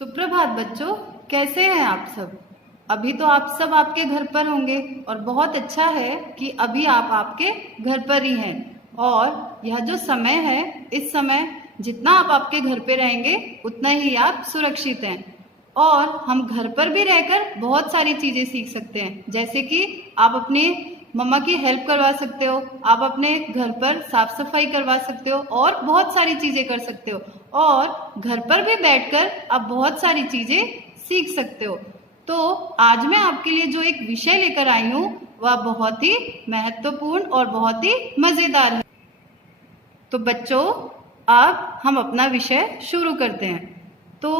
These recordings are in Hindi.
सुप्रभात बच्चों, कैसे हैं आप सब। अभी तो आप सब आपके घर पर होंगे और बहुत अच्छा है कि अभी आप आपके घर पर ही हैं। और यह जो समय है, इस समय जितना आप आपके घर पे रहेंगे उतना ही आप सुरक्षित हैं। और हम घर पर भी रहकर बहुत सारी चीज़ें सीख सकते हैं, जैसे कि आप अपने मम्मा की हेल्प करवा सकते हो, आप अपने घर पर साफ सफाई करवा सकते हो और बहुत सारी चीज़ें कर सकते हो। और घर पर भी बैठकर आप बहुत सारी चीज़ें सीख सकते हो। तो आज मैं आपके लिए जो एक विषय लेकर आई हूँ वह बहुत ही महत्वपूर्ण और बहुत ही मज़ेदार है। तो बच्चों, अब हम अपना विषय शुरू करते हैं। तो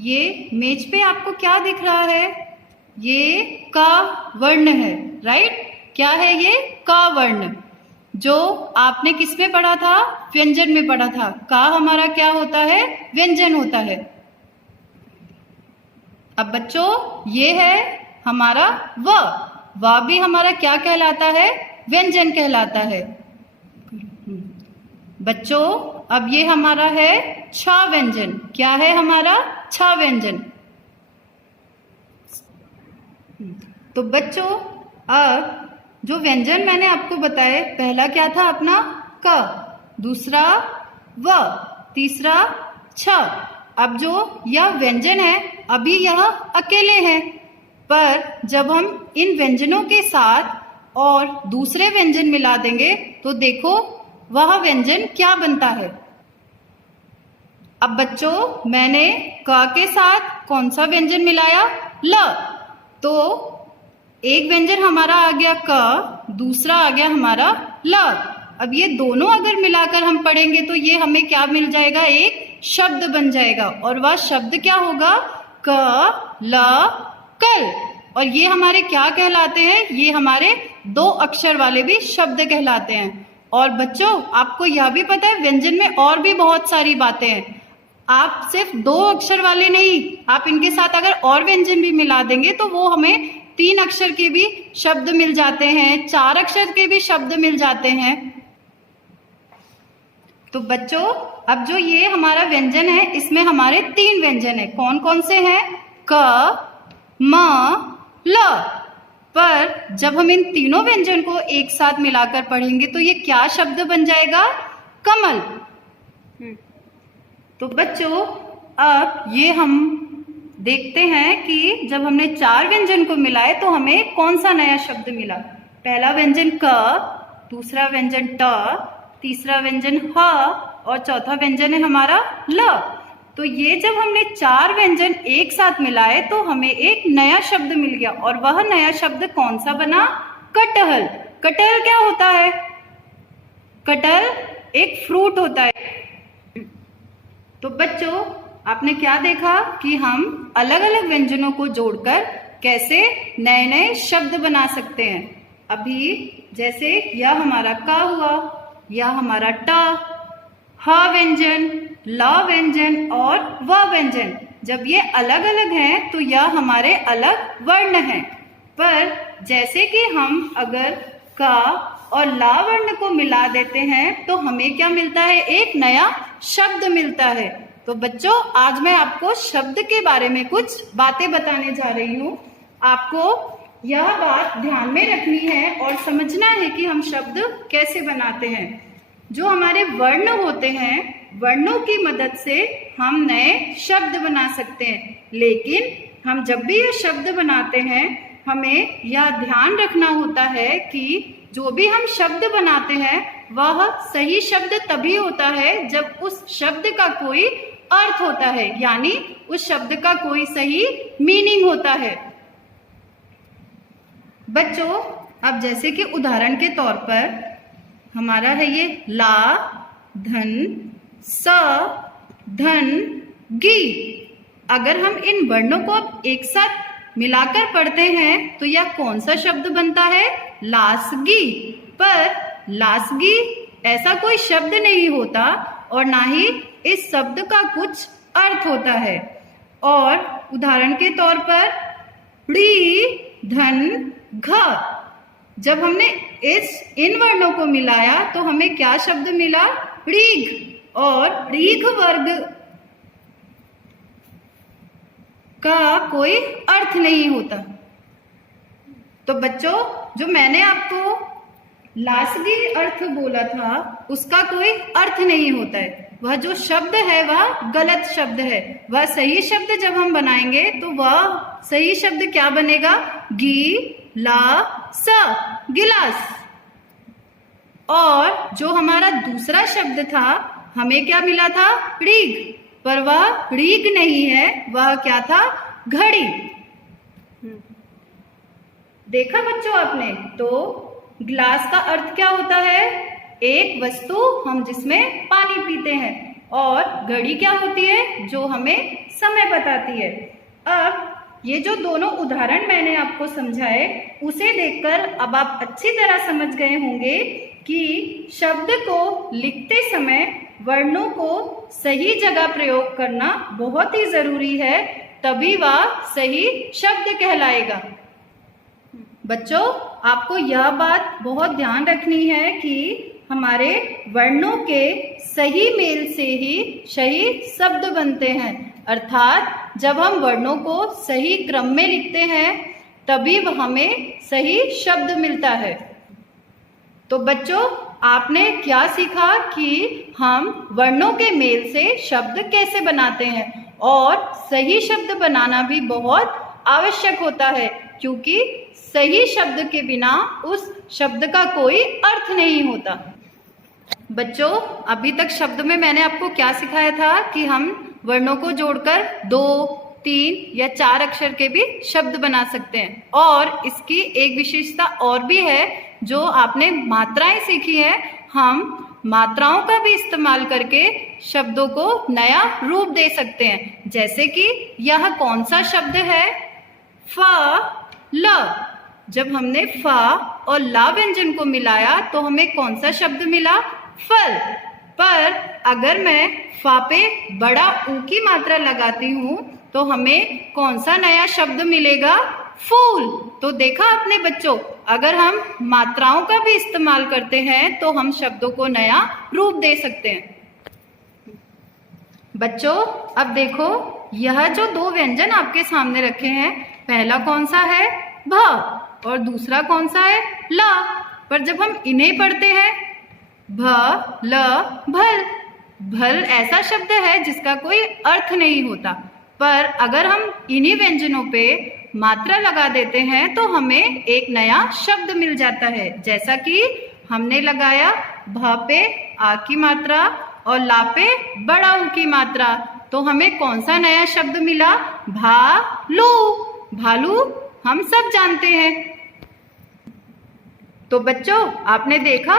ये मेज पे आपको क्या दिख रहा है? ये का वर्ण है, राइट? क्या है ये? का वर्ण, जो आपने किस में पढ़ा था? व्यंजन में पढ़ा था। का हमारा क्या होता है? व्यंजन होता है। अब बच्चों, ये है हमारा व भी हमारा क्या कहलाता है? व्यंजन कहलाता है। बच्चों, अब ये हमारा है छ व्यंजन। क्या है हमारा? छ व्यंजन। तो बच्चों, अब जो व्यंजन मैंने आपको बताए, पहला क्या था अपना? क, दूसरा व, तीसरा छ। अब जो यह व्यंजन है, अभी यह अकेले हैं, पर जब हम इन व्यंजनों के साथ और दूसरे व्यंजन मिला देंगे तो देखो वह व्यंजन क्या बनता है। अब बच्चों, मैंने क के साथ कौन सा व्यंजन मिलाया? ल। तो एक व्यंजन हमारा आ गया क, दूसरा आ गया हमारा ल। अब ये दोनों अगर मिलाकर हम पढ़ेंगे तो ये हमें क्या मिल जाएगा? एक शब्द बन जाएगा। और वह शब्द क्या होगा? क ल कल। और ये हमारे क्या कहलाते हैं? ये हमारे दो अक्षर वाले भी शब्द कहलाते हैं। और बच्चों, आपको यह भी पता है व्यंजन में और भी बहुत सारी बातें हैं। आप सिर्फ दो अक्षर वाले नहीं, आप इनके साथ अगर और व्यंजन भी मिला देंगे तो वो हमें 3 अक्षर के भी शब्द मिल जाते हैं, 4 अक्षर के भी शब्द मिल जाते हैं। तो बच्चों, अब जो ये हमारा व्यंजन है, इसमें हमारे 3 व्यंजन है। कौन कौन से हैं? क, म, ल। पर जब हम इन तीनों व्यंजन को एक साथ मिलाकर पढ़ेंगे तो ये क्या शब्द बन जाएगा? कमल। तो बच्चों, अब ये हम देखते हैं कि जब हमने 4 व्यंजन को मिलाए तो हमें कौन सा नया शब्द मिला। पहला व्यंजन क, दूसरा व्यंजन ट, तीसरा व्यंजन ह और चौथा व्यंजन है हमारा ल। तो ये जब हमने 4 व्यंजन एक साथ मिलाए तो हमें एक नया शब्द मिल गया। और वह नया शब्द कौन सा बना? कटहल। कटहल क्या होता है? कटहल एक फ्रूट होता है। तो बच्चों, आपने क्या देखा कि हम अलग अलग व्यंजनों को जोड़कर कैसे नए नए शब्द बना सकते हैं। अभी जैसे यह हमारा का हुआ, यह हमारा टा, ह व्यंजन, ल व्यंजन और व व्यंजन। जब ये अलग अलग हैं तो यह हमारे अलग वर्ण हैं। पर जैसे कि हम अगर का और ला वर्ण को मिला देते हैं तो हमें क्या मिलता है? एक नया शब्द मिलता है। तो बच्चों, आज मैं आपको शब्द के बारे में कुछ बातें बताने जा रही हूँ। आपको यह बात ध्यान में रखनी है और समझना है कि हम शब्द कैसे बनाते हैं। जो हमारे वर्ण होते हैं, वर्णों की मदद से हम नए शब्द बना सकते हैं। लेकिन हम जब भी ये शब्द बनाते हैं, हमें यह ध्यान रखना होता है कि जो भी हम शब्द बनाते हैं वह सही शब्द तभी होता है जब उस शब्द का कोई अर्थ होता है, यानी उस शब्द का कोई सही मीनिंग होता है। बच्चों, अब जैसे कि उदाहरण के तौर पर हमारा है ये ला, धन, स, धन, गी। अगर हम इन वर्णों को अब एक साथ मिलाकर पढ़ते हैं तो यह कौन सा शब्द बनता है? लासगी। पर लासगी ऐसा कोई शब्द नहीं होता और ना ही इस शब्द का कुछ अर्थ होता है। और उदाहरण के तौर पर ड़ी, धन, घ। जब हमने इन वर्णों को मिलाया तो हमें क्या शब्द मिला? ऋग। और ऋग वर्ग कोई अर्थ नहीं होता। तो बच्चों, जो मैंने आपको लासगी अर्थ बोला था उसका कोई अर्थ नहीं होता है। वह जो शब्द है वह गलत शब्द है। वह सही शब्द जब हम बनाएंगे तो वह सही शब्द क्या बनेगा? गिलास, गिलास। और जो हमारा दूसरा शब्द था हमें क्या मिला था? रीग, पर वह रीग नहीं है, वह क्या था? घड़ी। देखा बच्चों आपने? तो गिलास का अर्थ क्या होता है? एक वस्तु हम जिसमें पानी पीते हैं। और घड़ी क्या होती है? जो हमें समय बताती है। अब ये जो दोनों उदाहरण मैंने आपको समझाए उसे देखकर अब आप अच्छी तरह समझ गए होंगे कि शब्द को लिखते समय वर्णों को सही जगह प्रयोग करना बहुत ही जरूरी है, तभी वह सही शब्द कहलाएगा। बच्चों, आपको यह बात बहुत ध्यान रखनी है कि हमारे वर्णों के सही मेल से ही सही शब्द बनते हैं। अर्थात जब हम वर्णों को सही क्रम में लिखते हैं तभी वह हमें सही शब्द मिलता है। तो बच्चों, आपने क्या सीखा कि हम वर्णों के मेल से शब्द कैसे बनाते हैं, और सही शब्द बनाना भी बहुत आवश्यक होता है, क्योंकि सही शब्द के बिना उस शब्द का कोई अर्थ नहीं होता। बच्चों, अभी तक शब्द में मैंने आपको क्या सिखाया था कि हम वर्णों को जोड़कर 2, 3 या 4 अक्षर के भी शब्द बना सकते हैं। और इसकी एक विशेषता और भी है, जो आपने मात्राएं सीखी है, हम मात्राओं का भी इस्तेमाल करके शब्दों को नया रूप दे सकते हैं। जैसे कि यह कौन सा शब्द है? फ, ल। जब हमने फ और ला व्यंजन को मिलाया तो हमें कौन सा शब्द मिला? फल। पर अगर मैं फा पे बड़ा ऊ की मात्रा लगाती हूँ तो हमें कौन सा नया शब्द मिलेगा? फूल। तो देखा आपने बच्चों, अगर हम मात्राओं का भी इस्तेमाल करते हैं तो हम शब्दों को नया रूप दे सकते हैं। बच्चों, अब देखो, यह जो 2 व्यंजन आपके सामने रखे हैं, पहला कौन सा है? भ, और दूसरा कौन सा है? ला। पर जब हम इन्हें पढ़ते हैं, भ, ल, भल। भल ऐसा शब्द है जिसका कोई अर्थ नहीं होता, पर अगर हम इन्हीं व्यंजनों पे मात्रा लगा देते हैं तो हमें एक नया शब्द मिल जाता है। जैसा कि हमने लगाया भ पे आ की मात्रा और ला पे बड़ा ऊ की मात्रा, तो हमें कौन सा नया शब्द मिला? भालू। भालू हम सब जानते हैं। तो बच्चों, आपने देखा,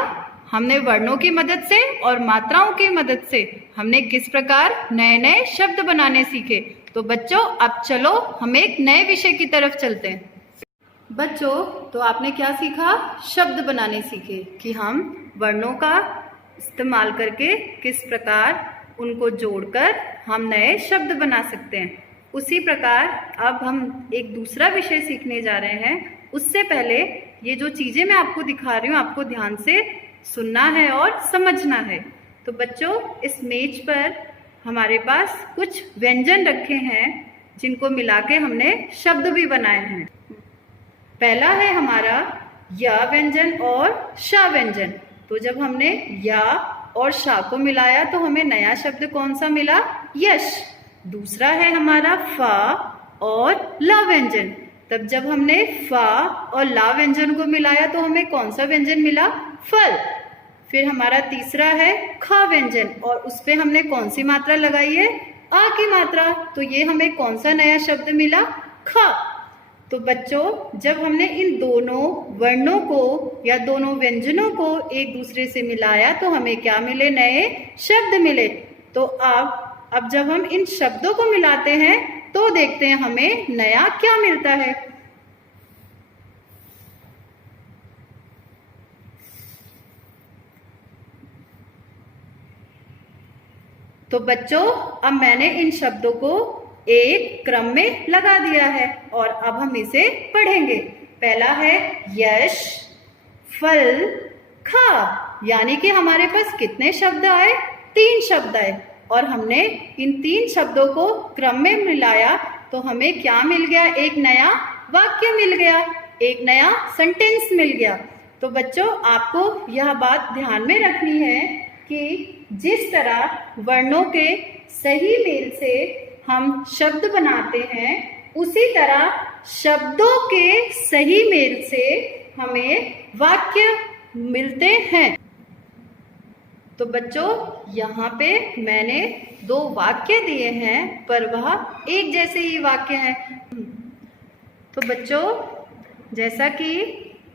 हमने वर्णों की मदद से और मात्राओं की मदद से हमने किस प्रकार नए नए शब्द बनाने सीखे। तो बच्चों, अब चलो हम एक नए विषय की तरफ चलते हैं। बच्चों, तो आपने क्या सीखा? शब्द बनाने सीखे कि हम वर्णों का इस्तेमाल करके किस प्रकार उनको जोड़कर हम नए शब्द बना सकते हैं। उसी प्रकार अब हम एक दूसरा विषय सीखने जा रहे हैं। उससे पहले ये जो चीज़ें मैं आपको दिखा रही हूँ, आपको ध्यान से सुनना है और समझना है। तो बच्चों, इस मेज पर हमारे पास कुछ व्यंजन रखे हैं जिनको मिला के हमने शब्द भी बनाए हैं। पहला है हमारा या व्यंजन और शा व्यंजन। तो जब हमने या और शा को मिलाया तो हमें नया शब्द कौन सा मिला? यश। दूसरा है हमारा फा और ला व्यंजन। तब जब हमने फा और ला व्यंजन को मिलाया तो हमें कौन सा व्यंजन मिला? फल। फिर हमारा तीसरा है खा व्यंजन, और उस पे हमने कौन सी मात्रा लगाई है? आ की मात्रा। तो ये हमें कौन सा नया शब्द मिला? खा। तो बच्चों, जब हमने इन दोनों वर्णों को या दोनों व्यंजनों को एक दूसरे से मिलाया तो हमें क्या मिले? नए शब्द मिले। तो अब जब हम इन शब्दों को मिलाते हैं तो देखते हैं हमें नया क्या मिलता है। तो बच्चों, अब मैंने इन शब्दों को एक क्रम में लगा दिया है और अब हम इसे पढ़ेंगे। पहला है यश, फल, खा। यानी कि हमारे पास कितने शब्द आए? 3 शब्द आए, और हमने इन 3 शब्दों को क्रम में मिलाया तो हमें क्या मिल गया? एक नया वाक्य मिल गया, एक नया सेंटेंस मिल गया। तो बच्चों आपको यह बात ध्यान में रखनी है कि जिस तरह वर्णों के सही मेल से हम शब्द बनाते हैं, उसी तरह शब्दों के सही मेल से हमें वाक्य मिलते हैं। तो बच्चों यहाँ पे मैंने 2 वाक्य दिए हैं, पर वह एक जैसे ही वाक्य हैं। तो बच्चों जैसा कि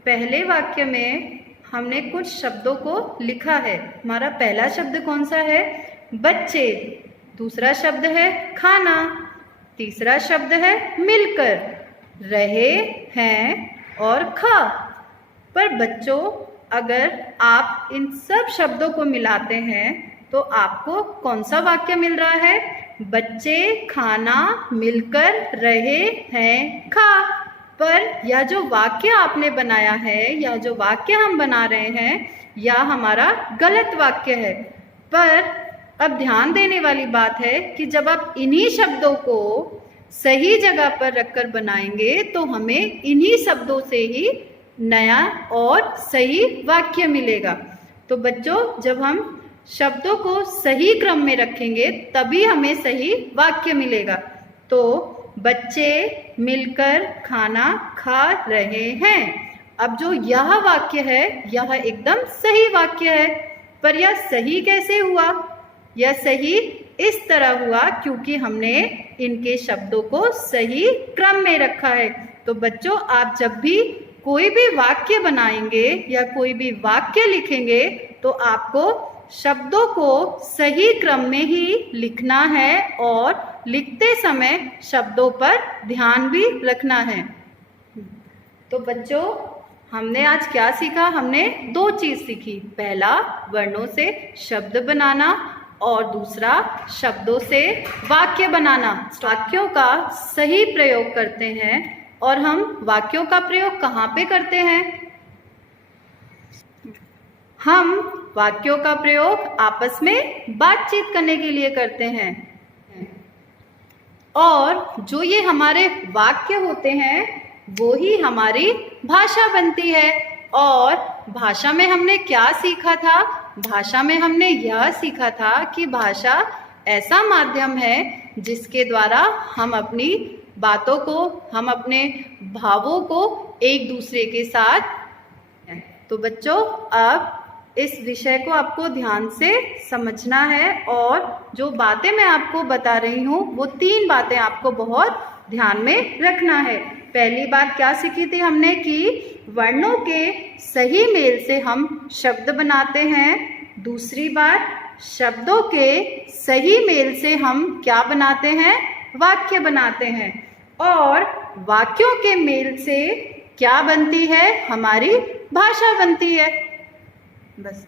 पहले वाक्य में हमने कुछ शब्दों को लिखा है। हमारा पहला शब्द कौन सा है? बच्चे। दूसरा शब्द है खाना। तीसरा शब्द है मिलकर, रहे हैं और खा। पर बच्चों अगर आप इन सब शब्दों को मिलाते हैं तो आपको कौन सा वाक्य मिल रहा है? बच्चे खाना मिलकर रहे हैं खा। पर यह जो वाक्य आपने बनाया है या जो वाक्य हम बना रहे हैं, यह हमारा गलत वाक्य है। पर अब ध्यान देने वाली बात है कि जब आप इन्हीं शब्दों को सही जगह पर रखकर बनाएंगे तो हमें इन्हीं शब्दों से ही नया और सही वाक्य मिलेगा। तो बच्चों जब हम शब्दों को सही क्रम में रखेंगे तभी हमें सही वाक्य मिलेगा। तो बच्चे मिलकर खाना खा रहे हैं। अब जो यह वाक्य है यह एकदम सही वाक्य है। पर यह सही कैसे हुआ? यह सही इस तरह हुआ क्योंकि हमने इनके शब्दों को सही क्रम में रखा है। तो बच्चों आप जब भी कोई भी वाक्य बनाएंगे या कोई भी वाक्य लिखेंगे तो आपको शब्दों को सही क्रम में ही लिखना है और लिखते समय शब्दों पर ध्यान भी रखना है। तो बच्चों हमने आज क्या सीखा? हमने 2 चीज सीखी। पहला वर्णों से शब्द बनाना और दूसरा शब्दों से वाक्य बनाना। वाक्यों का सही प्रयोग करते हैं। और हम वाक्यों का प्रयोग कहाँ पे करते हैं? हम वाक्यों का प्रयोग आपस में बातचीत करने के लिए करते हैं। और जो ये हमारे वाक्य होते हैं वो ही हमारी भाषा बनती है। और भाषा में हमने क्या सीखा था? भाषा में हमने यह सीखा था कि भाषा ऐसा माध्यम है जिसके द्वारा हम अपनी बातों को, हम अपने भावों को एक दूसरे के साथ। तो बच्चों अब इस विषय को आपको ध्यान से समझना है और जो बातें मैं आपको बता रही हूँ वो 3 बातें आपको बहुत ध्यान में रखना है। पहली बात क्या सीखी थी हमने कि वर्णों के सही मेल से हम शब्द बनाते हैं। दूसरी बात, शब्दों के सही मेल से हम क्या बनाते हैं? वाक्य बनाते हैं। और वाक्यों के मेल से क्या बनती है? हमारी भाषा बनती है। बस।